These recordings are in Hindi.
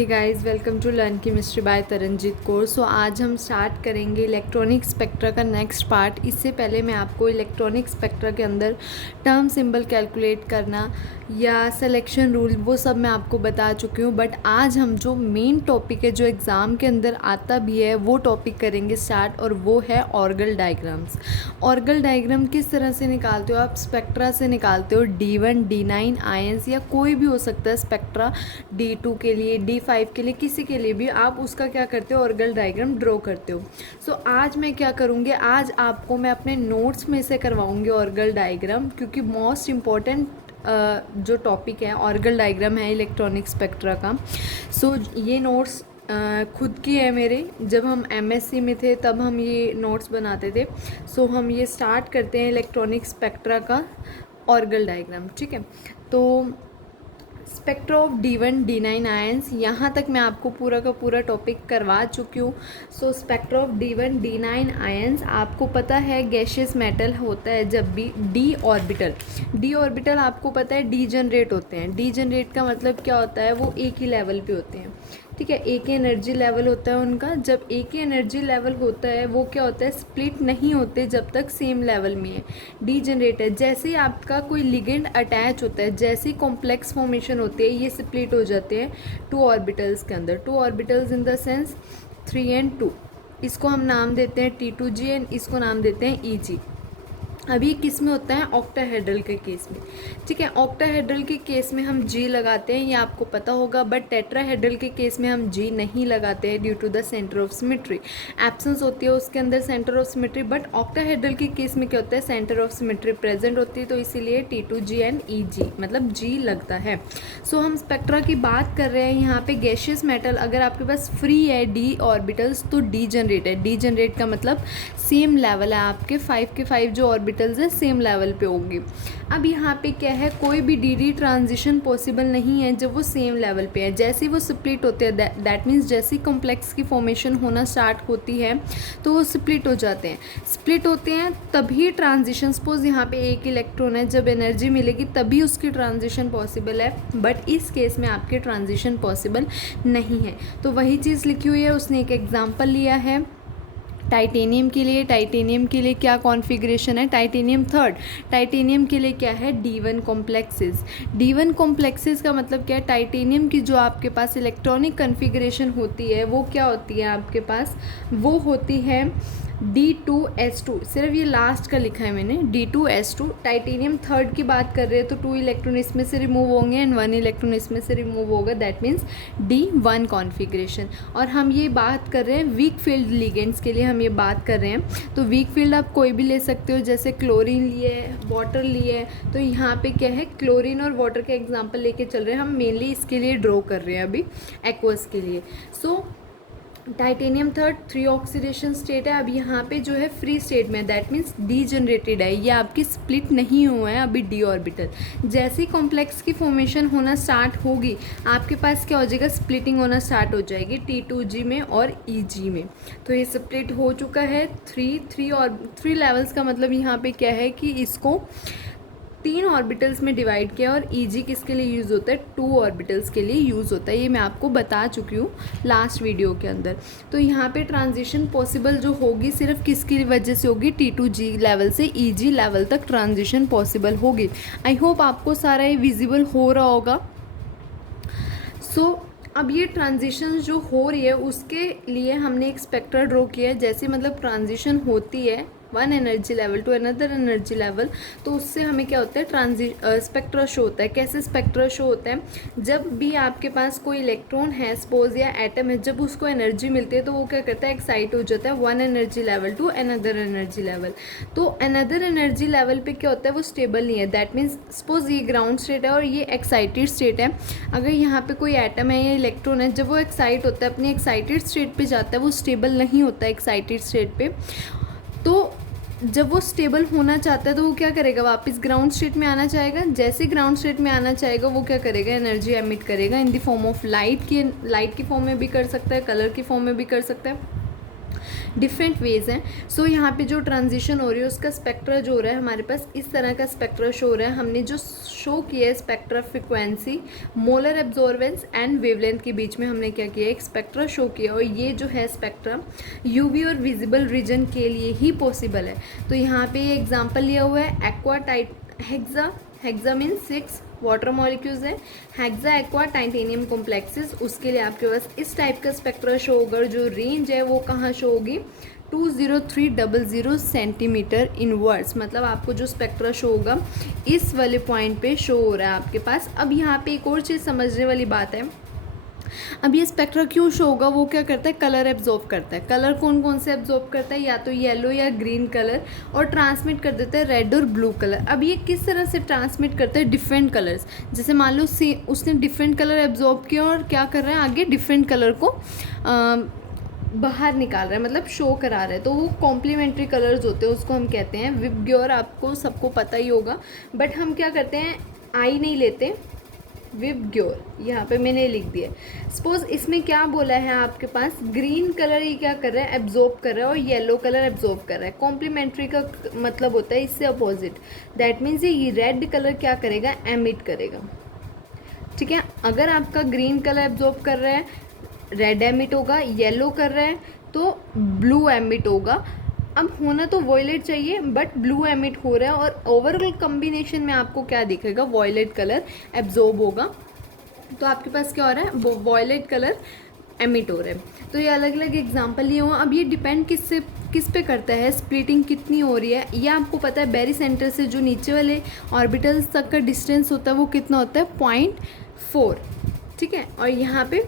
Hey guys, welcome to learn chemistry by Taranjeet Kaur. So आज हम स्टार्ट करेंगे इलेक्ट्रॉनिक स्पेक्ट्रा का नेक्स्ट पार्ट। इससे पहले मैं आपको इलेक्ट्रॉनिक स्पेक्ट्रा के अंदर टर्म सिंबल कैलकुलेट करना या सिलेक्शन रूल वो सब मैं आपको बता चुकी हूँ। बट आज हम जो मेन टॉपिक है, जो एग्ज़ाम के अंदर आता भी है, वो टॉपिक करेंगे स्टार्ट, और वो है ऑर्गल डायग्राम्स। ऑर्गल डायग्राम किस तरह से निकालते हो आप? स्पेक्ट्रा से निकालते हो। D1 D9 आयंस या कोई भी हो सकता है स्पेक्ट्रा, D2 के लिए, D5 के लिए, किसी के लिए भी आप उसका क्या करते हो, ऑर्गल डायग्राम ड्रॉ करते हो। सो आज मैं क्या करूँगी, आज आपको मैं अपने नोट्स में से करवाऊँगी ऑर्गल डायग्राम, क्योंकि मोस्ट इम्पॉर्टेंट जो टॉपिक है ऑर्गल डायग्राम है इलेक्ट्रॉनिक स्पेक्ट्रा का। सो ये नोट्स खुद की है मेरे। जब हम MSc में थे तब हम ये नोट्स बनाते थे। सो हम ये स्टार्ट करते हैं इलेक्ट्रॉनिक स्पेक्ट्रा का ऑर्गल डायग्राम। ठीक है, तो spectra of D1 D9 ions, यहाँ तक मैं आपको पूरा का पूरा टॉपिक करवा चुकी हूँ। सो spectra of D1 D9 ions, आपको पता है गैशियस मेटल होता है जब भी डी ऑर्बिटल आपको पता है डी जनरेट होते हैं। डी जनरेट का मतलब क्या होता है, वो एक ही लेवल पे होते हैं। ठीक है, एक ही एनर्जी लेवल होता है उनका। जब एक ही एनर्जी लेवल होता है वो क्या होता है, स्प्लिट नहीं होते जब तक सेम लेवल में है। डी जनरेट है, जैसे ही आपका कोई लिगेंड अटैच होता है, जैसे ही कॉम्प्लेक्स फॉर्मेशन होती है, ये स्प्लिट हो जाते हैं टू ऑर्बिटल्स के अंदर। Two orbitals in the sense 3 and 2। इसको हम नाम देते हैं T2G एंड इसको नाम देते हैं EG। अभी किस में होता है, ऑक्टाहेड्रल के केस में। ठीक है, ऑक्टाहेड्रल के केस में हम G लगाते हैं, ये आपको पता होगा। बट टेट्राहेड्रल के केस में हम G नहीं लगाते हैं due to the centre of symmetry. Absence होती है उसके अंदर centre of symmetry. But octahedral के केस में क्या होता है, सेंटर ऑफ सिमेट्री प्रेजेंट होती है, तो इसीलिए T2G एंड EG मतलब G लगता है। सो हम स्पेक्ट्रा की बात कर रहे हैं यहाँ पे। गैशियस मेटल अगर आपके पास फ्री है D ऑर्बिटल्स तो डी जनरेट है। डी जनरेट का मतलब सेम लेवल है आपके 5 के 5 जो ऑर्बिटल्स है सेम लेवल पे होंगे। अब यहाँ पे क्या है, कोई भी डी ट्रांजिशन पॉसिबल नहीं है जब वो सेम लेवल पे है। जैसे वो स्प्लिट होते हैं, दैट मीन्स जैसे कॉम्प्लेक्स की फॉर्मेशन होना स्टार्ट होती है तो वो स्प्लिट हो जाते हैं। स्प्लिट होते हैं तभी ट्रांजिशन, सपोज यहाँ पे एक इलेक्ट्रॉन है, जब एनर्जी मिलेगी तभी उसकी ट्रांजिशन पॉसिबल है। बट इस केस में आपके ट्रांजिशन पॉसिबल नहीं है। तो वही चीज़ लिखी हुई है, उसने एक एग्जाम्पल लिया है टाइटेनियम के लिए। टाइटेनियम के लिए क्या कॉन्फ़िगरेशन है, टाइटेनियम थर्ड। टाइटेनियम के लिए क्या है, D1 कॉम्प्लेक्सेस। D1 कॉम्प्लेक्सेस का मतलब क्या है, टाइटेनियम की जो आपके पास इलेक्ट्रॉनिक कॉन्फ़िगरेशन होती है वो क्या होती है आपके पास, वो होती है D2S2। सिर्फ ये लास्ट का लिखा है मैंने, D2S2। टाइटेनियम थर्ड की बात कर रहे हैं तो 2 इलेक्ट्रॉन इसमें से रिमूव होंगे एंड 1 इलेक्ट्रॉन इसमें से रिमूव होगा, दैट मीन्स D1 कॉन्फ़िगरेशन। और हम ये बात कर रहे हैं वीक फील्ड लिगेंड्स के लिए, हम ये बात कर रहे हैं। तो वीक फील्ड आप कोई भी ले सकते हो, जैसे क्लोरीन लिए, वाटर लिए। तो यहाँ पे क्या है, क्लोरीन और वाटर के एग्जाम्पल लेके चल रहे हैं हम, मेनली इसके लिए ड्रॉ कर रहे हैं अभी एक्वस के लिए। सो टाइटेनियम थर्ड 3 ऑक्सीडेशन स्टेट है। अब यहाँ पे जो है फ्री स्टेट में, दैट मीन्स डी जनरेटेड है, ये आपकी स्प्लिट नहीं हुआ है अभी D ऑर्बिटल। जैसे ही कॉम्प्लेक्स की फॉर्मेशन होना स्टार्ट होगी आपके पास क्या हो जाएगा, स्प्लिटिंग होना स्टार्ट हो जाएगी T2G में और EG में। तो ये स्प्लिट हो चुका है 3 लेवल्स का मतलब यहाँ पे क्या है कि इसको 3 ऑर्बिटल्स में डिवाइड किया। और EG किसके लिए यूज़ होता है, 2 ऑर्बिटल्स के लिए यूज़ होता है। ये मैं आपको बता चुकी हूँ लास्ट वीडियो के अंदर। तो यहाँ पे ट्रांजिशन पॉसिबल जो होगी सिर्फ किसकी वजह से होगी, T2G लेवल से EG लेवल तक ट्रांजिशन पॉसिबल होगी। आई होप आपको सारा ये विजिबल हो रहा होगा। सो अब ये ट्रांजिशन जो हो रही है उसके लिए हमने एक स्पेक्ट्रा ड्रॉ किया है। जैसे मतलब ट्रांजिशन होती है one energy level to another energy level, तो उससे हमें क्या होता है, स्पेक्ट्रा शो होता है। कैसे स्पेक्ट्रा शो होता है, जब भी आपके पास कोई इलेक्ट्रॉन है सपोज या एटम है, जब उसको एनर्जी मिलती है तो वो क्या करता है, एक्साइट हो जाता है one energy level to another energy level. तो अनदर एनर्जी लेवल पे क्या होता है, वो स्टेबल नहीं है। दैट मीन्स सपोज ये ग्राउंड स्टेट है और ये एक्साइटेड स्टेट है। अगर यहाँ पे कोई एटम है या इलेक्ट्रॉन है, जब वो एक्साइट होता है अपनी एक्साइटेड स्टेट पे जाता है, वो स्टेबल नहीं होता है एक्साइटेड स्टेट पे। तो जब वो स्टेबल होना चाहता है तो वो क्या करेगा, वापस ग्राउंड स्टेट में आना चाहेगा। जैसे ग्राउंड स्टेट में आना चाहेगा वो क्या करेगा, एनर्जी एमिट करेगा in the form of light की फॉर्म में भी कर सकता है, कलर की फॉर्म में भी कर सकता है। डिफरेंट वेज हैं। सो यहाँ पे जो ट्रांजिशन हो रही है उसका स्पेक्ट्रा जो हो रहा है हमारे पास इस तरह का स्पेक्ट्रा शो हो रहा है। हमने जो शो किया है spectra frequency, molar absorbance and wavelength के बीच में हमने क्या किया, एक स्पेक्ट्रा शो किया, और ये जो है स्पेक्ट्रा यूवी और विजिबल रीजन के लिए ही पॉसिबल है। तो यहाँ पे ये एग्जाम्पल लिया हुआ है aqua tight hexa, hexa mean 6 water molecules है, हेक्सा एक्वा टाइटेनियम कॉम्प्लेक्सेस, उसके लिए आपके पास इस टाइप का स्पेक्ट्रा शो होगा। जो रेंज है वो कहाँ शो होगी, 20300 सेंटीमीटर इनवर्स, मतलब आपको जो स्पेक्ट्रा शो होगा इस वाले पॉइंट पे शो हो रहा है आपके पास। अब यहाँ पे एक और चीज़ समझने वाली बात है, अब ये स्पेक्ट्रा क्यों शो होगा, वो क्या करता है, कलर एब्जॉर्ब करता है। कलर कौन कौन से एब्जॉर्ब करता है, या तो येलो या ग्रीन कलर, और ट्रांसमिट कर देता है रेड और ब्लू कलर। अब ये किस तरह से ट्रांसमिट करता है, डिफरेंट कलर्स, जैसे मान लो उसने डिफरेंट कलर एब्जॉर्ब किया और क्या कर रहा है आगे डिफरेंट कलर को बाहर निकाल रहा है, मतलब शो करा रहा है। तो वो कॉम्प्लीमेंट्री कलर्स होते हैं, उसको हम कहते हैं विबग्योर, आपको सबको पता ही होगा। बट हम क्या करते हैं, आई नहीं लेते, विबग्योर यहाँ पे मैंने लिख दिया। सपोज इसमें क्या बोला है आपके पास, ग्रीन कलर ये क्या कर रहा है, एब्जॉर्ब कर रहा है, और येलो कलर एब्जॉर्ब कर रहा है। कॉम्प्लीमेंट्री का मतलब होता है इससे अपोजिट, दैट मीन्स ये रेड कलर क्या करेगा, एमिट करेगा। ठीक है, अगर आपका ग्रीन कलर एब्जॉर्ब कर रहा है रेड एमिट होगा, येलो कर रहा है तो ब्लू एमिट होगा। अब होना तो वॉयलेट चाहिए बट ब्लू एमिट हो रहा है, और ओवरऑल कॉम्बिनेशन में आपको क्या दिखेगा, वॉयलेट कलर एब्जॉर्ब होगा। तो आपके पास क्या हो रहा है, वो वॉयलेट कलर एमिट हो रहा है। तो ये अलग अलग एग्जांपल लिए हुआ। अब ये डिपेंड किस पे करता है, स्प्लिटिंग कितनी हो रही है। ये आपको पता है बेरी सेंटर से जो नीचे वाले ऑर्बिटल्स तक का डिस्टेंस होता है वो कितना होता है, 0.4। ठीक है, और यहाँ पे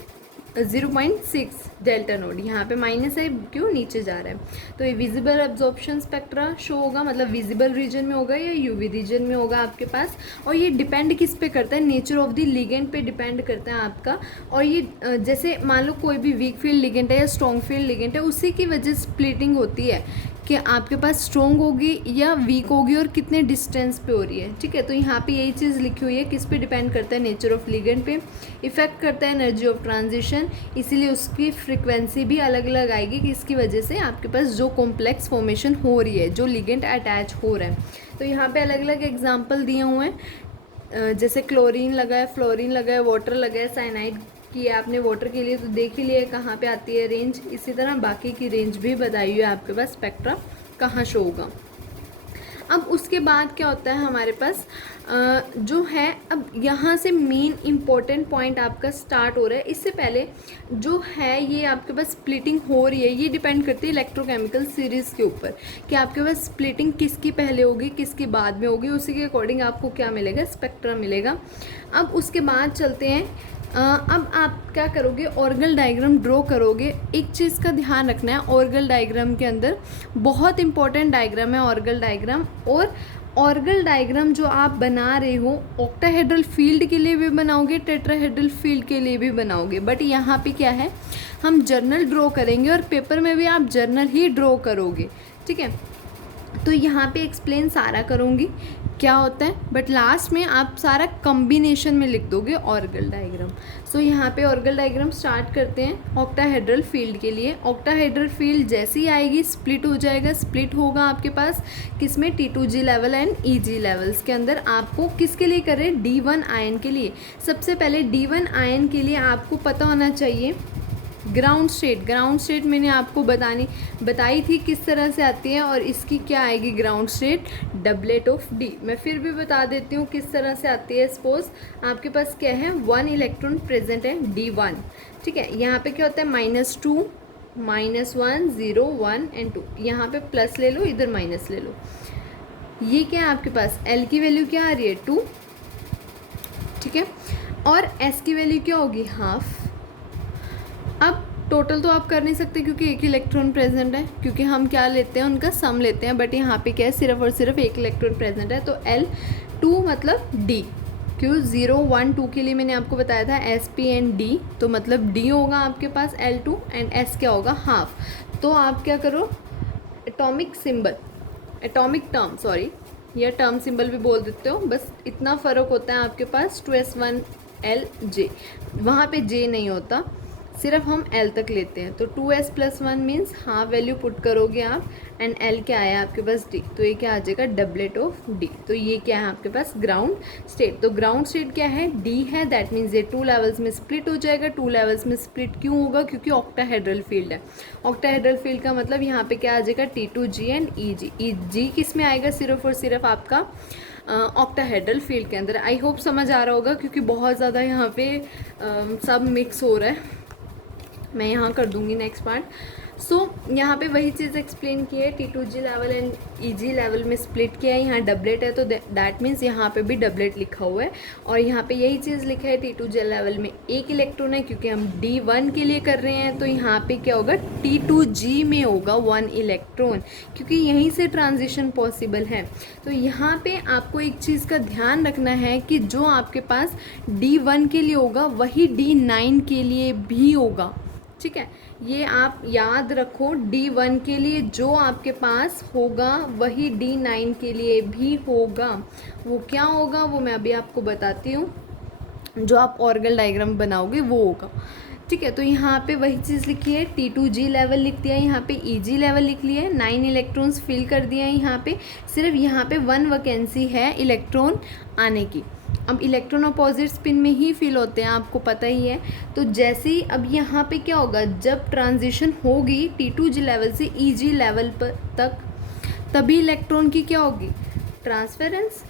0.6 डेल्टा नोड, यहाँ पे माइनस है क्यों, नीचे जा रहा है। तो ये विजिबल एब्जॉर्प्शन स्पेक्ट्रा शो होगा, मतलब विजिबल रीजन में होगा या यूवी रीजन में होगा आपके पास। और ये डिपेंड किस पे करता है, नेचर ऑफ द लिगेंड पे डिपेंड करता है आपका। और ये जैसे मान लो कोई भी वीक फील्ड लिगेंड है या स्ट्रॉन्ग फील्ड लिगेंड है, उसी की वजह से स्प्लिटिंग होती है कि आपके पास स्ट्रॉन्ग होगी या वीक होगी और कितने डिस्टेंस पे हो रही है। ठीक है, तो यहाँ पे यही चीज़ लिखी हुई है, किस पे डिपेंड करता है, नेचर ऑफ लिगेंड पे, इफेक्ट करता है एनर्जी ऑफ ट्रांजिशन, इसीलिए उसकी फ्रिक्वेंसी भी अलग अलग आएगी कि इसकी वजह से आपके पास जो कॉम्प्लेक्स फॉर्मेशन हो रही है, जो लिगेंड अटैच हो रहा है। तो यहाँ पे अलग अलग एग्जाम्पल दिए हुए हैं, जैसे क्लोरीन लगा है, फ्लोरीन लगा है, वाटर लगा है, साइनाइड की आपने वाटर के लिए तो देख ही लिया कहाँ पे आती है रेंज। इसी तरह बाकी की रेंज भी बताई हुई है आपके पास, स्पेक्ट्रा कहाँ शो होगा। अब उसके बाद क्या होता है हमारे पास जो है, अब यहाँ से मेन इम्पॉर्टेंट पॉइंट आपका स्टार्ट हो रहा है। इससे पहले जो है ये आपके पास स्प्लिटिंग हो रही है, ये डिपेंड करती है इलेक्ट्रोकेमिकल सीरीज़ के ऊपर कि आपके पास स्प्लिटिंग किसकी पहले होगी किसकी बाद में होगी, उसी के अकॉर्डिंग आपको क्या मिलेगा, स्पेक्ट्रा मिलेगा। अब उसके बाद चलते हैं, अब आप क्या करोगे, ऑर्गल डायग्राम ड्रॉ करोगे। एक चीज़ का ध्यान रखना है, ऑर्गल डायग्राम के अंदर बहुत इंपॉर्टेंट डायग्राम है ऑर्गल डायग्राम। और ऑर्गल डायग्राम जो आप बना रहे हो ऑक्टाहेड्रल फील्ड के लिए भी बनाओगे, टेट्राहेड्रल फील्ड के लिए भी बनाओगे। बट यहाँ पे क्या है, हम जर्नल ड्रॉ करेंगे और पेपर में भी आप जर्नल ही ड्रॉ करोगे। ठीक है, तो यहाँ पे एक्सप्लेन सारा करूँगी क्या होता है, बट लास्ट में आप सारा कॉम्बिनेशन में लिख दोगे ऑर्गल डायग्राम। सो यहाँ पे ऑर्गल डायग्राम स्टार्ट करते हैं ऑक्टाहेड्रल फील्ड के लिए। ऑक्टाहेड्रल फील्ड जैसे ही आएगी स्प्लिट हो जाएगा, स्प्लिट होगा आपके पास किसमें, T2G level and EG levels के अंदर। आपको किसके लिए करें, D1 आयन के लिए। सबसे पहले D1 आयन के लिए आपको पता होना चाहिए ग्राउंड स्टेट मैंने आपको बताई थी किस तरह से आती है, और इसकी क्या आएगी ground state, doublet of D. मैं फिर भी बता देती हूँ किस तरह से आती है। सपोज आपके पास क्या है, 1 इलेक्ट्रॉन प्रेजेंट है D1। ठीक है, यहाँ पे क्या होता है, -2 -1 0 1 एंड 2, यहाँ पे प्लस ले लो, इधर माइनस ले लो। ये क्या है आपके पास, L की वैल्यू क्या आ रही है, 2। ठीक है, और S की वैल्यू क्या होगी, हाफ। अब टोटल तो आप कर नहीं सकते क्योंकि एक इलेक्ट्रॉन प्रेजेंट है, क्योंकि हम क्या लेते हैं, उनका सम लेते हैं। बट यहाँ पे क्या है, सिर्फ और सिर्फ एक इलेक्ट्रॉन प्रेजेंट है, तो L2 मतलब D। क्यों, 0 1 2 के लिए मैंने आपको बताया था SP एंड D, तो मतलब D होगा आपके पास L2 एंड S क्या होगा, हाफ। तो आप क्या करो, एटॉमिक टर्म सॉरी, या टर्म सिंबल भी बोल देते हो, बस इतना फ़र्क होता है आपके पास, 2s1 L J, वहाँ पे J नहीं होता। सिर्फ हम L तक लेते हैं। तो 2s+1 means half value put करोगे आप, एंड L क्या आया आपके पास D, तो ये क्या आ जाएगा डबलेट ऑफ D। तो ये क्या है आपके पास ग्राउंड स्टेट। तो ग्राउंड स्टेट क्या है, D है, दैट मीन्स ये 2 लेवल्स में स्प्लिट हो जाएगा। 2 लेवल्स में स्प्लिट क्यों होगा, क्योंकि ऑक्टाहेड्रल फील्ड है। ऑक्टाहेड्रल फील्ड का मतलब यहाँ पे क्या आ जाएगा T2G एंड EG। EG किस में आएगा, सिर्फ और सिर्फ आपका ऑक्टाहेड्रल फील्ड के अंदर। आई होप समझ आ रहा होगा, क्योंकि बहुत ज़्यादा यहाँ पे सब मिक्स हो रहा है। मैं यहाँ कर दूँगी नेक्स्ट पार्ट। सो यहाँ पे वही चीज़ एक्सप्लेन की है, T2G level and EG level में स्प्लिट किया है। यहाँ डबलेट है तो दैट मीन्स यहाँ पे भी डबलेट लिखा हुआ है, और यहाँ पे यही चीज़ लिखा है T2G लेवल में एक इलेक्ट्रॉन है, क्योंकि हम D1 के लिए कर रहे हैं। तो यहाँ पे क्या होगा, T2G में होगा 1 इलेक्ट्रॉन, क्योंकि यहीं से ट्रांजिशन पॉसिबल है। तो यहाँ पे आपको एक चीज़ का ध्यान रखना है कि जो आपके पास D1 के लिए होगा वही D9 के लिए भी होगा, ठीक है। ये आप याद रखो, D1 के लिए जो आपके पास होगा वही D9 के लिए भी होगा। वो क्या होगा वो मैं अभी आपको बताती हूँ, जो आप ऑर्गल डायग्राम बनाओगे वो होगा, ठीक है। तो यहाँ पे वही चीज़ लिखी है, T2G लेवल लिख दिया है, यहाँ पे EG लेवल लिख लिया है, 9 इलेक्ट्रॉन्स फिल कर दिया है यहाँ पे। सिर्फ यहाँ पे 1 वैकेंसी है इलेक्ट्रॉन आने की। अब इलेक्ट्रॉन अपोजिट स्पिन में ही फिल होते हैं, आपको पता ही है। तो जैसे ही अब यहाँ पे क्या होगा, जब ट्रांजिशन होगी T2G लेवल से EG लेवल पर तक, तभी इलेक्ट्रॉन की क्या होगी, ट्रांसफरेंस।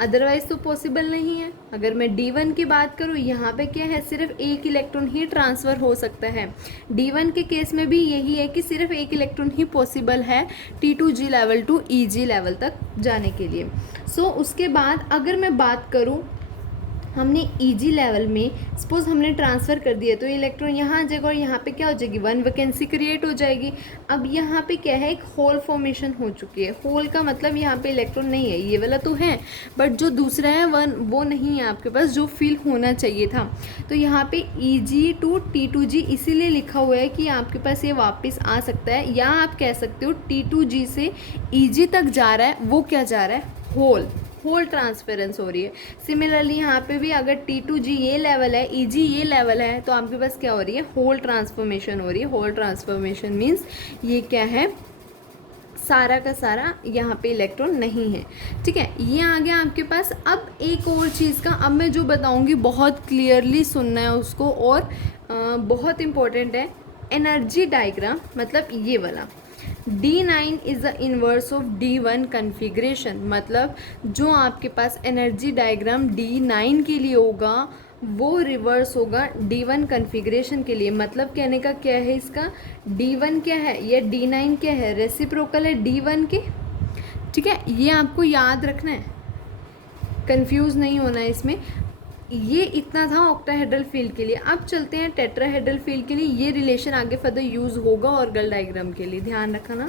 अदरवाइज तो पॉसिबल नहीं है। अगर मैं D1 की बात करूँ, यहाँ पे क्या है, सिर्फ एक इलेक्ट्रॉन ही ट्रांसफ़र हो सकता है। D1 के केस में भी यही है कि सिर्फ एक इलेक्ट्रॉन ही पॉसिबल है T2G level two EG level तक जाने के लिए। सो उसके बाद अगर मैं बात करूँ, हमने EG लेवल में सपोज हमने ट्रांसफ़र कर दिया, तो इलेक्ट्रॉन यहाँ आ जाएगा और यहाँ पे क्या हो जाएगी, 1 वैकेंसी क्रिएट हो जाएगी। अब यहाँ पे क्या है, एक होल फॉर्मेशन हो चुकी है। होल का मतलब यहाँ पे इलेक्ट्रॉन नहीं है, ये वाला तो है, बट जो दूसरा है वो नहीं है आपके पास, जो फिल होना चाहिए था। तो यहाँ पे EG टू T2G इसीलिए लिखा हुआ है कि आपके पास ये वापस आ सकता है, या आप कह सकते हो T2G से EG तक जा रहा है, वो क्या जा रहा है, होल ट्रांसफरेंस हो रही है। सिमिलरली यहाँ पे भी अगर T2G ये लेवल है, EG ये लेवल है, तो आपके पास क्या हो रही है, होल ट्रांसफॉर्मेशन हो रही है। होल ट्रांसफॉर्मेशन मीन्स ये क्या है, सारा का सारा यहाँ पे इलेक्ट्रॉन नहीं है, ठीक है। ये आ गया आपके पास। अब एक और चीज़ का, अब मैं जो बताऊँगी बहुत क्लियरली सुनना है उसको, और बहुत इम्पोर्टेंट है। एनर्जी डायग्राम मतलब ये वाला, D9 is the inverse of D1 configuration. मतलब जो आपके पास एनर्जी डायग्राम D9 के लिए होगा वो रिवर्स होगा D1 कन्फिग्रेशन के लिए। मतलब कहने का क्या है इसका, D1 क्या है, ये D9 क्या है, रेसिप्रोकल है D1 के, ठीक है। ये आपको याद रखना है, कंफ्यूज नहीं होना है इसमें। ये इतना था ऑक्टाहेड्रल फील्ड के लिए। अब चलते हैं टेट्राहेड्रल फील्ड के लिए। ये रिलेशन आगे फर्दर यूज़ होगा ऑर्गल डायग्राम के लिए, ध्यान रखना।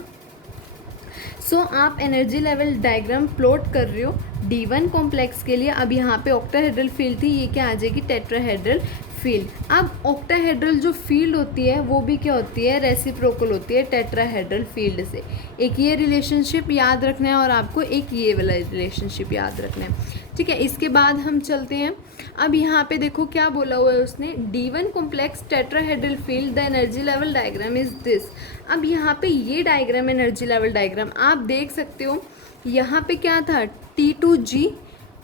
सो आप एनर्जी लेवल डायग्राम प्लॉट कर रहे हो D1 कॉम्प्लेक्स के लिए। अब यहाँ पे ऑक्टाहेड्रल फील्ड थी, ये क्या आ जाएगी, टेट्राहेड्रल फील्ड। अब ऑक्टाहेड्रल जो फील्ड होती है वो भी क्या होती है, रेसिप्रोकल होती है टेट्राहेड्रल फील्ड से। एक ये रिलेशनशिप याद रखना है और आपको एक ये वाला रिलेशनशिप याद रखना है, ठीक है। इसके बाद हम चलते हैं। अब यहाँ पे देखो क्या बोला हुआ है उसने, D1 complex tetrahedral field the energy level diagram is this. अब यहाँ पे ये डायग्राम, एनर्जी लेवल डायग्राम आप देख सकते हो। यहाँ पे क्या था, T2G,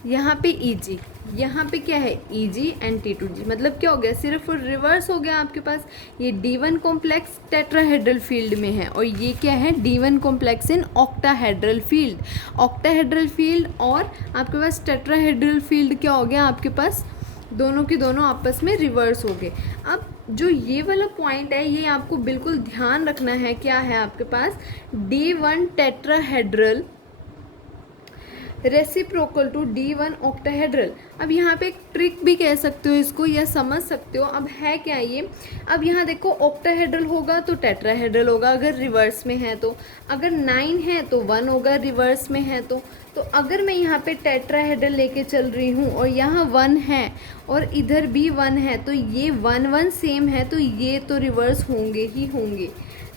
यहाँ पे EG, यहाँ पे क्या है, EG एंड T2G। मतलब क्या हो गया, सिर्फ रिवर्स हो गया आपके पास। ये D1 कॉम्प्लेक्स टेट्राहेड्रल फील्ड में है, और ये क्या है, D1 complex in octahedral field. Octahedral field और आपके पास टेट्राहेड्रल फील्ड क्या हो गया आपके पास, दोनों के दोनों आपस में रिवर्स हो गए। अब जो ये वाला पॉइंट है ये आपको बिल्कुल ध्यान रखना है, क्या है आपके पास, D1 tetrahedral reciprocal to D1 octahedral. अब यहाँ पे एक ट्रिक भी कह सकते हो इसको, या समझ सकते हो। अब है क्या ये, अब यहाँ देखो ऑक्टाहेड्रल होगा तो टेट्राहेड्रल होगा अगर रिवर्स में है तो, अगर 9 है तो 1 होगा रिवर्स में है तो अगर मैं यहाँ पे टेट्राहेड्रल लेके चल रही हूँ और यहाँ 1 है और इधर भी 1 है, तो ये 1 1 सेम है, तो ये तो रिवर्स होंगे ही होंगे,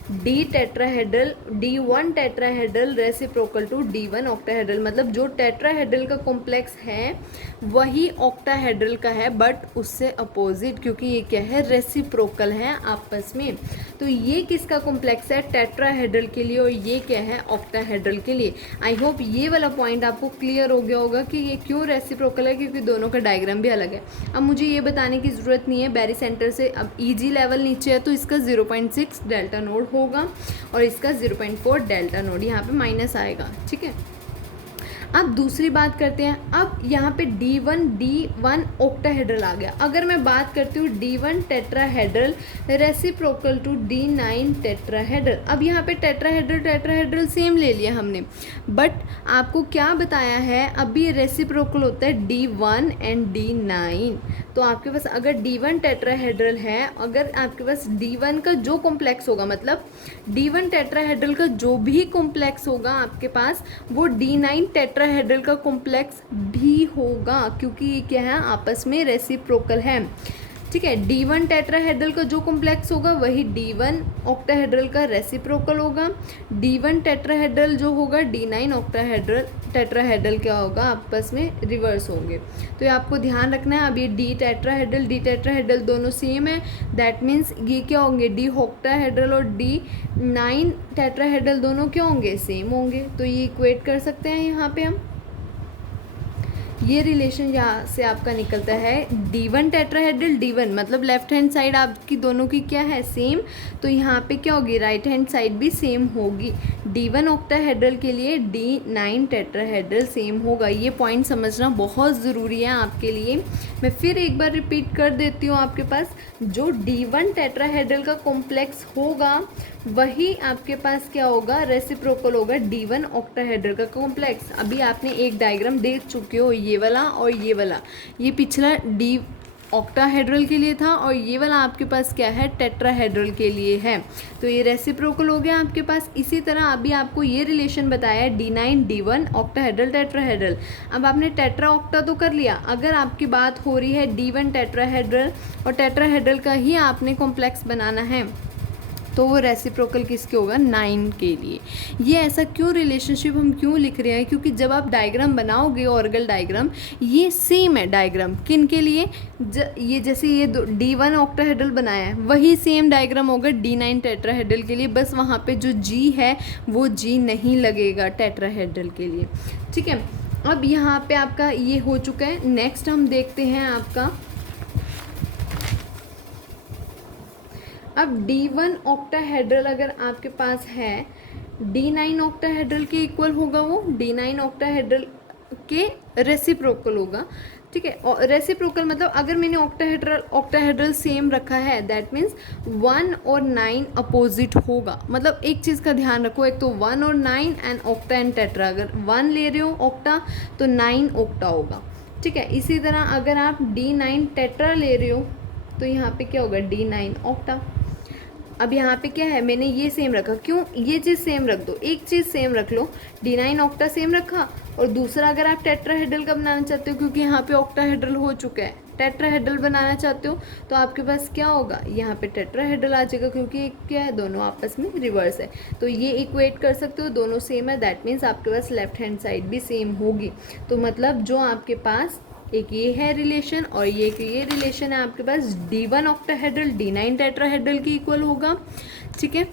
D tetrahedral D1 tetrahedral reciprocal to D1 octahedral, मतलब जो टेट्राहेड्रल का कॉम्प्लेक्स है वही ऑक्टाहेड्रल का है बट उससे अपोजिट, क्योंकि ये क्या है, रेसिप्रोकल है आपस में। तो ये किसका कॉम्प्लेक्स है, टेट्राहेड्रल के लिए, और ये क्या है, ऑक्टाहेड्रल के लिए। आई होप ये वाला पॉइंट आपको क्लियर हो गया होगा कि ये क्यों रेसिप्रोकल है, क्योंकि दोनों का डायग्राम भी अलग है। अब मुझे ये बताने की ज़रूरत नहीं है, बैरी सेंटर से अब ईजी लेवल नीचे है तो इसका 0.6 डेल्टा नोड होगा और इसका 0.4 डेल्टा नोड, यहाँ पे माइनस आएगा, ठीक है। अब दूसरी बात करते हैं, अब यहाँ पे D1 ऑक्टाहेड्रल आ गया। अगर मैं बात करती हूँ D1 tetrahedral reciprocal to D9 tetrahedral, अब यहाँ पे टेट्राहेड्रल सेम ले लिया हमने, बट आपको क्या बताया है, अभी रेसिप्रोकल होता है D1 एंड D9। तो आपके पास अगर D1 टेट्राहेड्रल है, अगर आपके पास D1 का जो कॉम्प्लेक्स होगा, मतलब D1 टेट्राहेड्रल का जो भी कॉम्प्लेक्स होगा आपके पास, वो D9 टेट्राहेड्रल का कॉम्प्लेक्स भी होगा, क्योंकि ये क्या है, आपस में रेसिप्रोकल है, ठीक है। D1 टेट्राहेड्रल का जो कॉम्प्लेक्स होगा वही D1 ऑक्टाहेड्रल का रेसिप्रोकल होगा। D1 टेट्राहेड्रल जो होगा D9 ऑक्टाहेड्रल टेट्राहेड्रल क्या होगा, आपस में रिवर्स होंगे। तो ये आपको ध्यान रखना है। अब ये D टेट्राहेड्रल दोनों सेम है, दैट मीन्स ये क्या होंगे, D ऑक्टाहेड्रल और D9 टेट्राहेड्रल दोनों क्या होंगे, सेम होंगे। तो ये इक्वेट कर सकते हैं यहाँ पे हम। ये रिलेशन यहाँ से आपका निकलता है D1 टेट्राहेड्रल D1, मतलब लेफ्ट हैंड साइड आपकी दोनों की क्या है, सेम। तो यहाँ पे क्या होगी, राइट हैंड साइड भी सेम होगी। D1 ऑक्टाहेड्रल के लिए D9 टेट्राहेड्रल सेम होगा। ये पॉइंट समझना बहुत ज़रूरी है आपके लिए। मैं फिर एक बार रिपीट कर देती हूँ, आपके पास जो D1 टेट्राहेड्रल का कॉम्प्लेक्स होगा वही आपके पास क्या होगा, रेसिप्रोकल होगा D1 ऑक्टाहेड्रल का कॉम्प्लेक्स। अभी आपने एक डायग्राम देख चुके हो, ये वाला और ये वाला, ये पिछला D ऑक्टाहेड्रल के लिए था और ये वाला आपके पास क्या है, टेट्राहेड्रल के लिए है। तो ये रेसिप्रोकल हो गया आपके पास। इसी तरह अभी आपको ये रिलेशन बताया है D9 D1 ऑक्टाहेड्रल टेट्राहेड्रल। अब आपने टेट्रा ऑक्टा तो कर लिया, अगर आपकी बात हो रही है D1 टेट्राहेड्रल और टेट्राहेड्रल का ही आपने कॉम्प्लेक्स बनाना है, तो वो रेसिप्रोकल किसके होगा, 9 के लिए। ये ऐसा क्यों रिलेशनशिप हम क्यों लिख रहे हैं, क्योंकि जब आप डायग्राम बनाओगे, ऑर्गल डायग्राम, ये सेम है डायग्राम किन के लिए, ये जैसे ये D1 ऑक्टाहेड्रल बनाया है वही सेम डायग्राम होगा D9 टेट्राहेड्रल के लिए, बस वहाँ पे जो G है वो G नहीं लगेगा टेट्राहेड्रल के लिए, ठीक है। अब यहाँ पे आपका ये हो चुका है। नेक्स्ट हम देखते हैं आपका, अब D1 ऑक्टाहेड्रल अगर आपके पास है, D9 ऑक्टाहेड्रल के इक्वल होगा, वो D9 ऑक्टाहेड्रल के रेसिप्रोकल होगा, ठीक है। और रेसिप्रोकल मतलब अगर मैंने ऑक्टाहेड्रल सेम रखा है, दैट मीन्स 1 और 9 अपोजिट होगा। मतलब एक चीज़ का ध्यान रखो, एक तो 1 और 9 एंड ऑक्टा एंड टेट्रा, अगर 1 ले रहे हो ऑक्टा तो 9 ऑक्टा होगा, ठीक है। इसी तरह अगर आप D9 टेट्रा ले रहे हो तो यहाँ पे क्या होगा, D9 ऑक्टा। अब यहाँ पे क्या है, मैंने ये सेम रखा, क्यों, ये चीज़ सेम रख दो, एक चीज़ सेम रख लो, D9 ऑक्टा सेम रखा, और दूसरा अगर आप टेट्राहेड्रल का बनाना चाहते हो, क्योंकि यहाँ पे ऑक्टाहेड्रल हो चुका है, टेट्राहेड्रल बनाना चाहते हो तो आपके पास क्या होगा, यहाँ पे टेट्राहेड्रल आ जाएगा, क्योंकि क्या है, दोनों आपस में रिवर्स है। तो ये इक्वेट कर सकते हो, दोनों सेम है, दैट मीन्स आपके पास लेफ्ट हैंड साइड भी सेम होगी। तो मतलब जो आपके पास एक ये है रिलेशन और ये रिलेशन है आपके पास, D1 ऑक्टाहेड्रल D9 टेट्राहेड्रल की इक्वल होगा, ठीक है।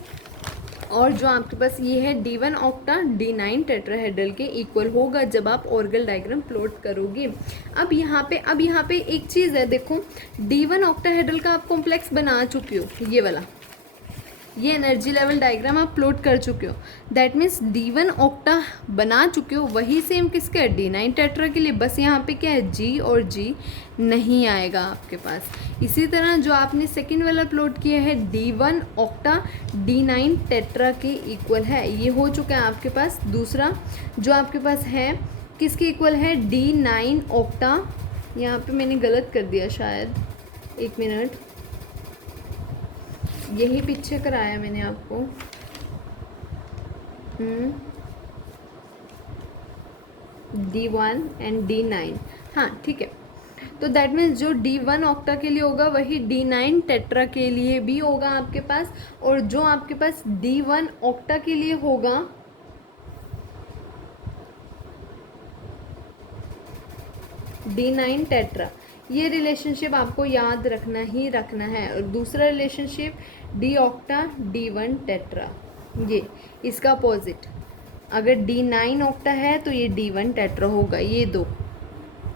और जो आपके पास ये है D1 ऑक्टा D9 टेट्राहेड्रल के इक्वल होगा जब आप ऑर्गल डायग्राम प्लॉट करोगे। अब यहाँ पे एक चीज़ है, देखो D1 ऑक्टाहेड्रल का आप कॉम्प्लेक्स बना चुके हो, ये वाला, ये एनर्जी लेवल डायग्राम आप प्लॉट कर चुके हो, दैट मीन्स D1 ऑक्टा बना चुके हो, वही सेम किसके है, D9 टेट्रा के लिए, बस यहाँ पे क्या है, G और G नहीं आएगा आपके पास। इसी तरह जो आपने सेकंड वाला प्लॉट किया है D1 ऑक्टा D9 टेट्रा के इक्वल है, ये हो चुका है आपके पास। दूसरा जो आपके पास है किसके इक्वल है, D9 ऑक्टा, यहाँ पे मैंने गलत कर दिया शायद, एक मिनट, यही पीछे कराया मैंने आपको, D1 एंड D9, हाँ ठीक है। तो दैट मीन्स जो D1 ऑक्टा के लिए होगा वही D9 टेट्रा के लिए भी होगा आपके पास, और जो आपके पास D1 ऑक्टा के लिए होगा D9 टेट्रा, ये रिलेशनशिप आपको याद रखना ही रखना है। और दूसरा relationship D octa D1 tetra, ये इसका अपोजिट, अगर D9 ऑक्टा है तो ये D1 टेट्रा होगा, ये दो,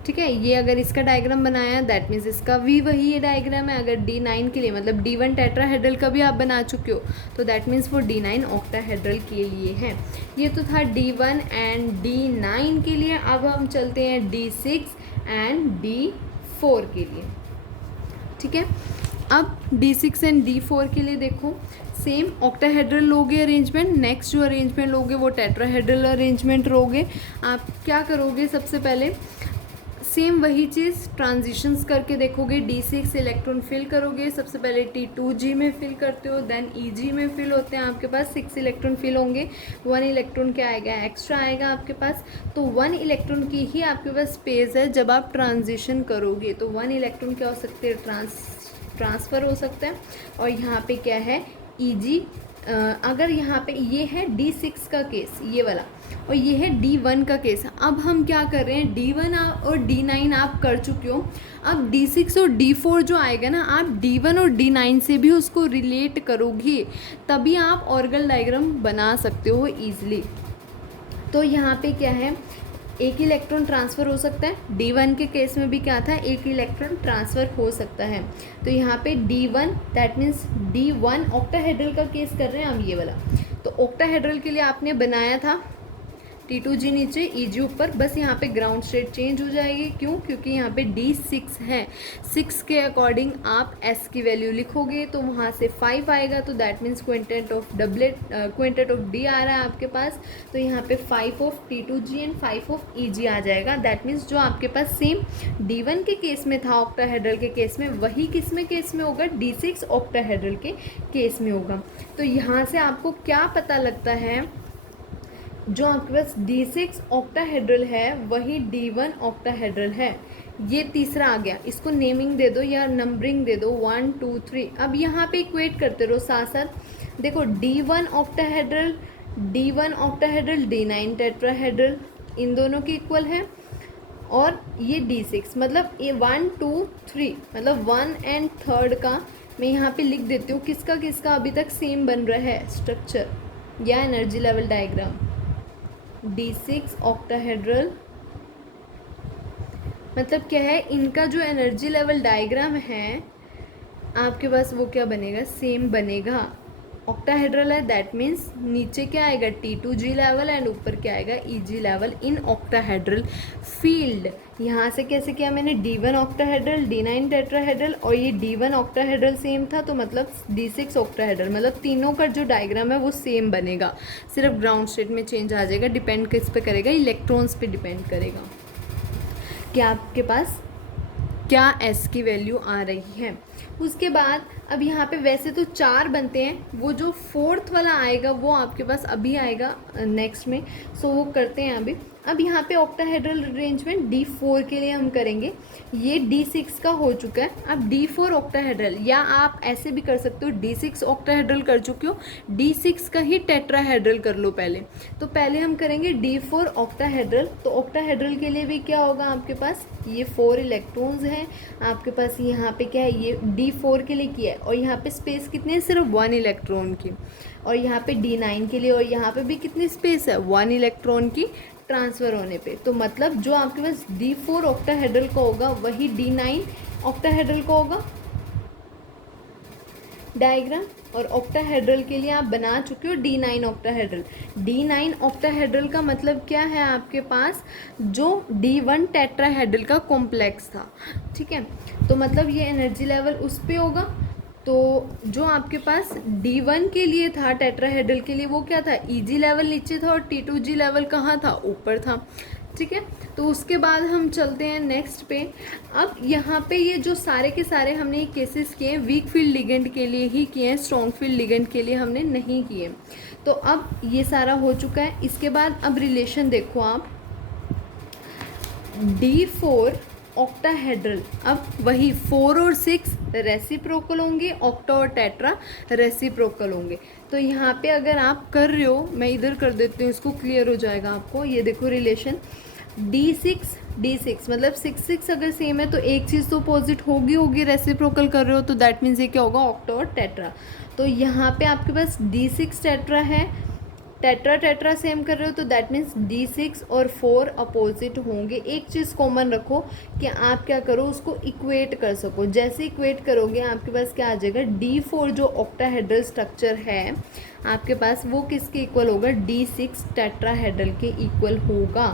ठीक है। ये अगर इसका डायग्राम बनाया दैट मीन्स इसका भी वही ये डायग्राम है। अगर D9 के लिए मतलब D1 टेट्राहेड्रल का भी आप बना चुके हो तो दैट मीन्स वो D9 ऑक्टाहेड्रल के लिए है। ये तो था D1 एंड D9 के लिए। अब हम चलते हैं D6 एंड D4 के लिए, ठीक है। अब D6 एंड D4 के लिए देखो, सेम ऑक्टाहेड्रल लोगे अरेंजमेंट, नेक्स्ट जो अरेंजमेंट लोगे वो टेट्राहेड्रल अरेंजमेंट लोगे। आप क्या करोगे, सबसे पहले सेम वही चीज़ ट्रांजिशंस करके देखोगे। D6 इलेक्ट्रॉन फिल करोगे, सबसे पहले T2G में फिल करते हो, देन EG में फिल होते हैं, आपके पास 6 इलेक्ट्रॉन फिल होंगे। 1 इलेक्ट्रॉन क्या आएगा, एक्स्ट्रा आएगा आपके पास। तो 1 इलेक्ट्रॉन की ही आपके पास स्पेस है जब आप ट्रांजिशन करोगे, तो 1 इलेक्ट्रॉन क्या हो सकते हैं, ट्रांसफ़र हो सकता है। और यहाँ पे क्या है, EG। अगर यहाँ पे ये है D6 का केस, ये वाला, और ये है D1 का केस। अब हम क्या कर रहे हैं, D1 और D9 आप कर चुके हो, अब D6 और D4 जो आएगा ना, आप D1 और D9 से भी उसको रिलेट करोगे, तभी आप ऑर्गल डायग्राम बना सकते हो ईजिली। तो यहाँ पे क्या है, एक इलेक्ट्रॉन ट्रांसफ़र हो सकता है। D1 के केस में भी क्या था, एक इलेक्ट्रॉन ट्रांसफ़र हो सकता है। तो यहाँ पे D1 that means D1 octahedral का केस कर रहे हैं हम, ये वाला। तो ऑक्टाहेड्रल के लिए आपने बनाया था T2G नीचे, EG ऊपर, बस यहाँ पे ग्राउंड स्टेट चेंज हो जाएगी। क्यों, क्योंकि यहाँ पे D6 है, 6 के अकॉर्डिंग आप S की वैल्यू लिखोगे तो वहाँ से 5 आएगा, तो that means quintet of D आ रहा है आपके पास। तो यहाँ पे 5 of T2G and 5 of EG आ जाएगा। दैट मीन्स जो आपके पास सेम D1 के केस में था ऑक्टाहेड्रल के केस में, वही किस में केस में होगा, D6 ऑक्टाहेड्रल के केस में होगा। तो यहाँ से आपको क्या पता लगता है, जो आपके पास D6 ऑक्टाहेड्रल है वही D1 ऑक्टाहेड्रल है। ये तीसरा आ गया, इसको नेमिंग दे दो या नंबरिंग दे दो 1 2 3। अब यहाँ पे इक्वेट करते रहो साथ साथ। देखो D1 ऑक्टाहेड्रल D9 टेट्राहेड्रल, इन दोनों की इक्वल है। और ये D6 मतलब ये 1 2 3 मतलब 1 एंड 3 का मैं यहाँ पे लिख देती हूँ, किसका किसका अभी तक सेम बन रहा है स्ट्रक्चर या energy level diagram. D6 octahedral मतलब क्या है, इनका जो एनर्जी लेवल डायग्राम है आपके पास वो क्या बनेगा, सेम बनेगा। ऑक्टाहेड्रल है दैट मीन्स नीचे क्या आएगा, T2G लेवल एंड ऊपर क्या आएगा, EG level in octahedral field. यहाँ से कैसे किया मैंने, D1 ऑक्टाहेड्रल D9 टेट्राहेड्रल, और ये D1 ऑक्टाहेड्रल सेम था, तो मतलब D6 ऑक्टाहेड्रल, मतलब तीनों का जो डायग्राम है वो सेम बनेगा, सिर्फ ग्राउंड स्टेट में चेंज आ जाएगा। डिपेंड किस पे करेगा, इलेक्ट्रॉन्स पे डिपेंड करेगा कि आपके पास क्या S की वैल्यू आ रही है। उसके बाद अब यहाँ पे वैसे तो 4 बनते हैं, वो जो 4th वाला आएगा वो आपके पास अभी आएगा नेक्स्ट में, सो वो करते हैं अभी। अब यहाँ पे ऑक्टाहेड्रल अरेंजमेंट D4 के लिए हम करेंगे, ये D6 का हो चुका है। अब D4 ऑक्टाहेड्रल, या आप ऐसे भी कर सकते हो, D6 ऑक्टाहेड्रल कर चुके हो, D6 का ही टेट्राहेड्रल कर लो पहले। तो पहले हम करेंगे D4 ऑक्टाहेड्रल। तो ऑक्टाहेड्रल के लिए भी क्या होगा आपके पास, ये 4 इलेक्ट्रॉन्स हैं आपके पास। यहाँ पे क्या है, ये D4 के लिए किया है, और यहाँ पे स्पेस कितनी है, सिर्फ 1 इलेक्ट्रॉन की। और यहाँ पे D9 के लिए, और यहाँ पे भी कितनी स्पेस है, 1 इलेक्ट्रॉन की ट्रांसफ़र होने पे। तो मतलब जो आपके पास D4 ऑक्टाहेड्रल का होगा वही D9 ऑक्टाहेड्रल का होगा डायग्राम। और ऑक्टाहेड्रल के लिए आप बना चुके हो D9 ऑक्टाहेड्रल। D9 ऑक्टाहेड्रल का मतलब क्या है, आपके पास जो D1 टेट्राहेड्रल का कॉम्प्लेक्स था, ठीक है। तो मतलब ये एनर्जी लेवल उस पे होगा। तो जो आपके पास D1 के लिए था टेट्राहेड्रल के लिए, वो क्या था, EG लेवल नीचे था, और T2G लेवल कहाँ था, ऊपर था, ठीक है। तो उसके बाद हम चलते हैं नेक्स्ट पे। अब यहाँ पे ये जो सारे के सारे हमने केसेस किए हैं वीक फील्ड लिगेंड के लिए ही किए हैं, स्ट्रॉन्ग फील्ड लिगेंड के लिए हमने नहीं किए। तो अब ये सारा हो चुका है। इसके बाद अब रिलेशन देखो आप, D4 ऑक्टाहेड्रल। अब वही 4 और 6 रेसिप्रोकल होंगे, ऑक्टा और टेट्रा रेसिप्रोकल होंगे। तो यहाँ पे अगर आप कर रहे हो, मैं इधर कर देती हूँ, इसको क्लियर हो जाएगा आपको। ये देखो रिलेशन D6 मतलब 6 अगर सेम है तो एक चीज़ तो अपोजिट होगी रेसिप्रोकल कर रहे हो, तो दैट मीन्स ये क्या होगा, ऑक्टा और टेट्रा। तो यहाँ पे आपके पास D6 टेट्रा है, टेट्रा सेम कर रहे हो तो दैट मीन्स D6 और 4 अपोजिट होंगे। एक चीज़ कॉमन रखो कि आप क्या करो, उसको इक्वेट कर सको। जैसे इक्वेट करोगे आपके पास क्या आ जाएगा, D4 जो ऑक्टाहेड्रल स्ट्रक्चर है आपके पास, वो किसके इक्वल होगा, D6 टेट्राहेड्रल के इक्वल होगा।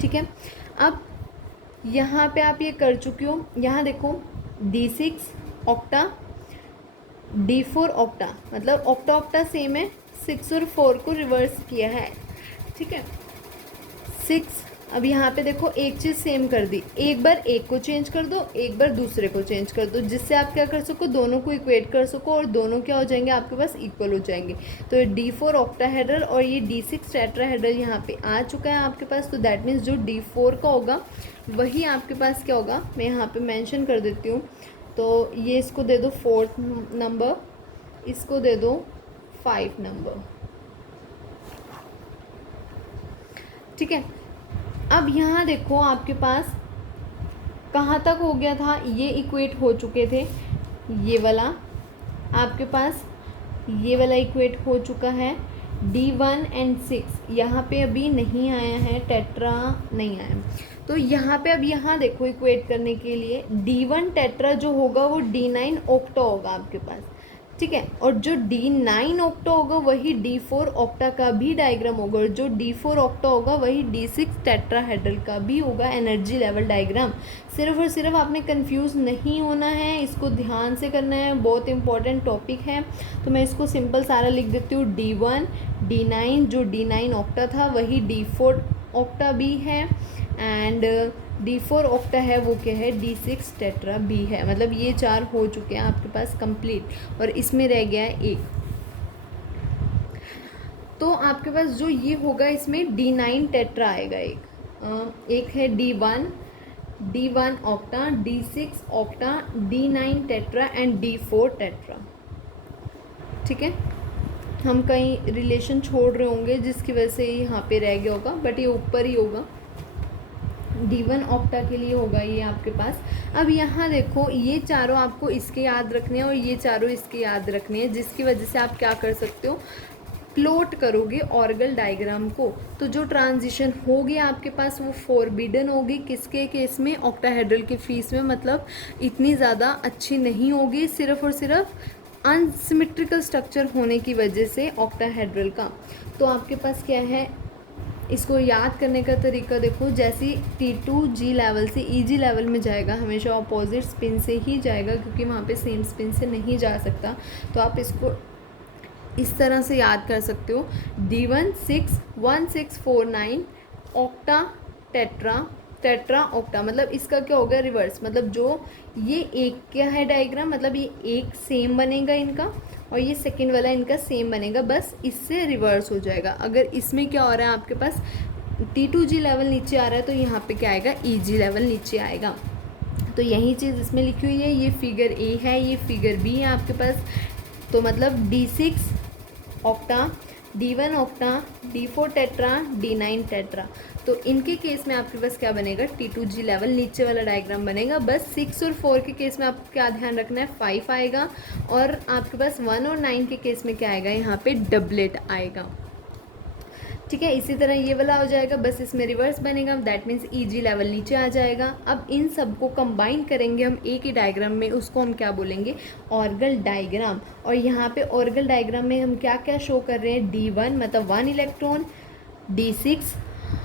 ठीक है, अब यहाँ पे आप ये कर चुके हो। यहाँ देखो D6 ऑक्टा, D4 ऑक्टा, मतलब ऑक्टा सेम है, 6 और 4 को रिवर्स किया है। ठीक है, 6। अब यहाँ पे देखो एक चीज़ सेम कर दी, एक बार एक को चेंज कर दो, एक बार दूसरे को चेंज कर दो, जिससे आप क्या कर सको, दोनों को इक्वेट कर सको और दोनों क्या हो जाएंगे, आपके पास इक्वल हो जाएंगे। तो ये D4 ऑक्टाहेड्रल और ये D6 टेट्राहेड्रल यहाँ पे आ चुका है आपके पास। तो दैट मीन्स जो D4 का होगा वही आपके पास क्या होगा, मैं यहाँ पे मेंशन कर देती हूँ। तो ये इसको दे दो 4 नंबर, इसको दे दो 5 नंबर। ठीक है, अब यहाँ देखो आपके पास कहाँ तक हो गया था, ये इक्वेट हो चुके थे, ये वाला आपके पास, ये वाला इक्वेट हो चुका है। D1 एंड 6 यहाँ पे अभी नहीं आया है, टेट्रा नहीं आया। तो यहाँ पे अब यहाँ देखो इक्वेट करने के लिए D1 टेट्रा जो होगा वो D9 ऑक्टा होगा आपके पास। ठीक है, और जो D9 ऑक्टा होगा वही D4 ऑक्टा का भी डायग्राम होगा, और जो D4 ऑक्टा होगा वही D6 टेट्राहेड्रल का भी होगा एनर्जी लेवल डायग्राम। सिर्फ और सिर्फ आपने कंफ्यूज नहीं होना है, इसको ध्यान से करना है, बहुत इंपॉर्टेंट टॉपिक है। तो मैं इसको सिंपल सारा लिख देती हूँ, D1 D9, जो D9 ऑक्टा था वही D4 ऑक्टा भी है, एंड D4 ऑक्टा है वो क्या है, D6 टेट्रा भी है। मतलब ये 4 हो चुके हैं आपके पास कंप्लीट, और इसमें रह गया है एक। तो आपके पास जो ये होगा इसमें D9 टेट्रा आएगा, एक है D1 octa, D6 octa, D9 tetra and D4 tetra. ठीक है, हम कहीं रिलेशन छोड़ रहे होंगे जिसकी वजह से यहाँ पे रह गया होगा, बट ये ऊपर ही होगा। D1 ऑक्टा के लिए होगा ये आपके पास। अब यहाँ देखो ये चारों आपको इसके याद रखने हैं और ये चारों इसके याद रखने हैं, जिसकी वजह से आप क्या कर सकते हो, प्लॉट करोगे ऑर्गल डायग्राम को। तो जो ट्रांजिशन होगी आपके पास वो फॉरबिडन होगी, किसके केस में, ऑक्टाहेड्रल के फीस में, मतलब इतनी ज़्यादा अच्छी नहीं होगी, सिर्फ और सिर्फ अनसिमेट्रिकल स्ट्रक्चर होने की वजह से ऑक्टाहेड्रल का। तो आपके पास क्या है, इसको याद करने का तरीका देखो, जैसे T2G लेवल से EG लेवल में जाएगा हमेशा अपोजिट स्पिन से ही जाएगा, क्योंकि वहाँ पे सेम स्पिन से नहीं जा सकता। तो आप इसको इस तरह से याद कर सकते हो, D1 6 1 6 4 9 ऑक्टा टेट्रा ऑक्टा, मतलब इसका क्या होगा, रिवर्स। मतलब जो ये एक क्या है डायग्राम, मतलब ये एक सेम बनेगा इनका, और ये सेकंड वाला इनका सेम बनेगा, बस इससे रिवर्स हो जाएगा। अगर इसमें क्या हो रहा है आपके पास, T2G लेवल नीचे आ रहा है तो यहाँ पे क्या आएगा, EG लेवल नीचे आएगा। तो यही चीज़ इसमें लिखी हुई है, ये फिगर A है, ये फिगर B है आपके पास। तो मतलब D6 octa, D1 octa, D4 tetra, D9 tetra. तो इनके केस में आपके पास क्या बनेगा, T2G लेवल नीचे वाला डायग्राम बनेगा। बस 6 और 4 के केस में आपको क्या ध्यान रखना है, 5 आएगा, और आपके पास 1 और 9 के केस में क्या आएगा, यहाँ पे डबलेट आएगा। ठीक है, इसी तरह ये वाला हो जाएगा, बस इसमें रिवर्स बनेगा, दैट मीन्स EG लेवल नीचे आ जाएगा। अब इन सब को कंबाइन करेंगे हम एक ही डायग्राम में, उसको हम क्या बोलेंगे, ऑर्गल डायग्राम। और यहाँ पे ऑर्गल डायग्राम में हम क्या क्या शो कर रहे हैं, D1 मतलब 1 इलेक्ट्रॉन, D6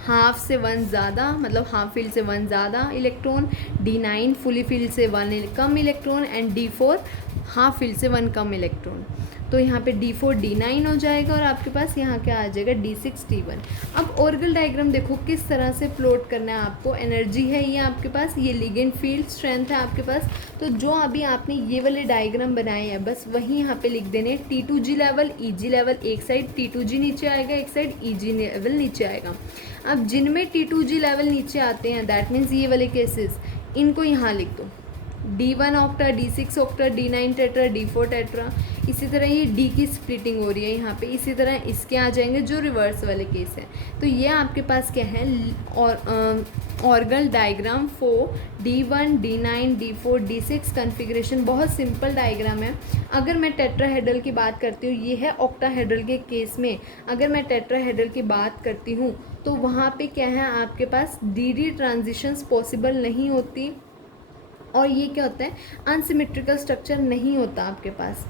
हाफ से 1 ज़्यादा, मतलब हाफ फील्ड से 1 ज़्यादा इलेक्ट्रॉन, D9 फुली फील्ड से 1 कम electron, and D4 half filled से 1 कम इलेक्ट्रॉन। तो यहाँ पे D4 D9 हो जाएगा और आपके पास यहाँ क्या आ जाएगा D6 D1। अब ऑर्गल डायग्राम देखो किस तरह से प्लॉट करना है आपको। एनर्जी है ये आपके पास, ये लिगेंड फील्ड स्ट्रेंथ है आपके पास। तो जो अभी आपने ये वाले डायग्राम बनाए हैं बस वही यहाँ पे लिख देने। T2G लेवल, EG लेवल एक साइड, T2G नीचे आएगा एक साइड, EG लेवल नीचे आएगा। अब जिनमें T2G लेवल नीचे आते हैं दैट मीन्स ये वाले केसेस, इनको यहाँ लिख दो D1 octa, D6 octa, D9 tetra, D4 tetra. इसी तरह ये D की स्प्लिटिंग हो रही है यहाँ पे। इसी तरह इसके आ जाएंगे जो रिवर्स वाले केस हैं। तो ये आपके पास क्या है, और Orgel diagram for D1 D9 D4 D6 configuration. बहुत सिंपल डायग्राम है। अगर मैं टेट्राहेड्रल की बात करती हूँ, ये है ऑक्टाहेड्रल के केस में। अगर मैं टेट्राहेड्रल की बात करती हूँ तो वहाँ पे क्या है आपके पास DD ट्रांजिशंस पॉसिबल नहीं होती, और ये क्या होता है, अनसिमेट्रिकल स्ट्रक्चर नहीं होता आपके पास।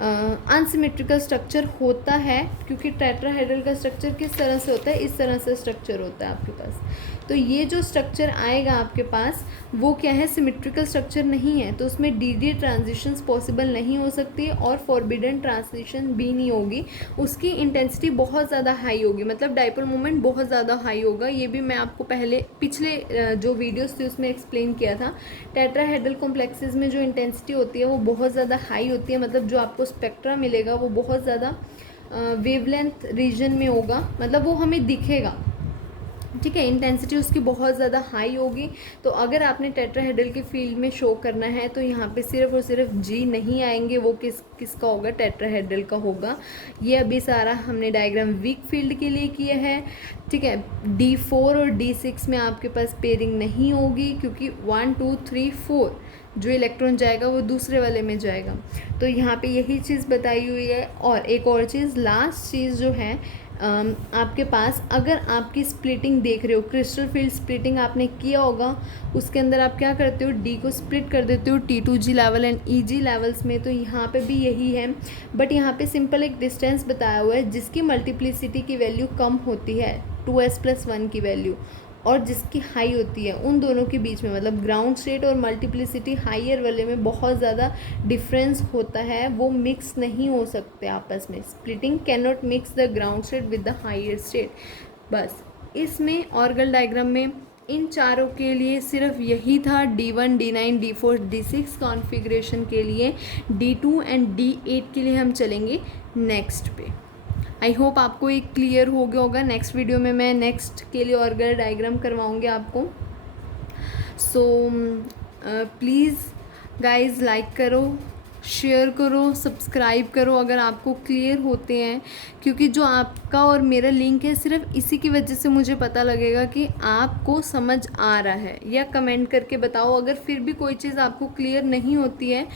अनसिमेट्रिकल स्ट्रक्चर होता है क्योंकि टेट्राहेड्रल का स्ट्रक्चर किस तरह से होता है, इस तरह से स्ट्रक्चर होता है आपके पास। तो ये जो स्ट्रक्चर आएगा आपके पास वो क्या है, सिमेट्रिकल स्ट्रक्चर नहीं है, तो उसमें DD ट्रांजिशंस पॉसिबल नहीं हो सकती और फॉरबिडन ट्रांजिशन भी नहीं होगी। उसकी इंटेंसिटी बहुत ज़्यादा हाई होगी, मतलब डाइपोल मोमेंट बहुत ज़्यादा हाई होगा। ये भी मैं आपको पहले पिछले जो वीडियोस थे उसमें एक्सप्लेन किया था। टेट्राहेड्रल कॉम्प्लेक्सेस में जो इंटेंसिटी होती है वो बहुत ज़्यादा हाई होती है, मतलब जो आपको स्पेक्ट्रा मिलेगा वो बहुत ज़्यादा वेवलेंथ रीजन में होगा, मतलब वो हमें दिखेगा, ठीक है। इंटेंसिटी उसकी बहुत ज़्यादा हाई होगी। तो अगर आपने टेट्राहेड्रल के फील्ड में शो करना है तो यहाँ पे सिर्फ और सिर्फ G नहीं आएंगे, वो किसका होगा, टेट्राहेड्रल का होगा। ये अभी सारा हमने डायग्राम वीक फील्ड के लिए किया है, ठीक है। D4 और D6 में आपके पास पेयरिंग नहीं होगी क्योंकि 1 2 3 4 जो इलेक्ट्रॉन जाएगा वो दूसरे वाले में जाएगा। तो यहाँ पे यही चीज़ बताई हुई है। और एक और चीज़, लास्ट चीज़ जो है आपके पास, अगर आपकी स्प्लिटिंग देख रहे हो, क्रिस्टल फील्ड स्प्लिटिंग आपने किया होगा, उसके अंदर आप क्या करते हो, D को स्प्लिट कर देते हो T2G level and EG levels में। तो यहाँ पे भी यही है, बट यहाँ पे सिंपल एक डिस्टेंस बताया हुआ है जिसकी मल्टीप्लिसिटी की वैल्यू कम होती है 2s+1 की वैल्यू, और जिसकी हाई होती है उन दोनों के बीच में, मतलब ग्राउंड स्टेट और मल्टीप्लिसिटी हायर वाले में बहुत ज़्यादा डिफरेंस होता है, वो मिक्स नहीं हो सकते आपस में। Splitting can not mix the ground state with the higher state. बस इसमें ऑर्गल डायग्राम में इन चारों के लिए सिर्फ यही था। D1 D9 D4 D6 configuration के लिए। D2 एंड D8 के लिए हम चलेंगे नेक्स्ट पे। आई होप आपको एक क्लियर हो गया होगा। नेक्स्ट वीडियो में मैं नेक्स्ट के लिए ऑर्गल डायग्राम करवाऊँगी आपको। सो प्लीज़ गाइज़ लाइक करो, शेयर करो, सब्सक्राइब करो अगर आपको क्लियर होते हैं, क्योंकि जो आपका और मेरा लिंक है सिर्फ इसी की वजह से मुझे पता लगेगा कि आपको समझ आ रहा है। या कमेंट करके बताओ अगर फिर भी कोई चीज़ आपको क्लियर नहीं होती है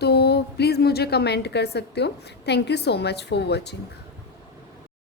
तो प्लीज़ मुझे कमेंट कर सकते हो। Thank you so much for watching.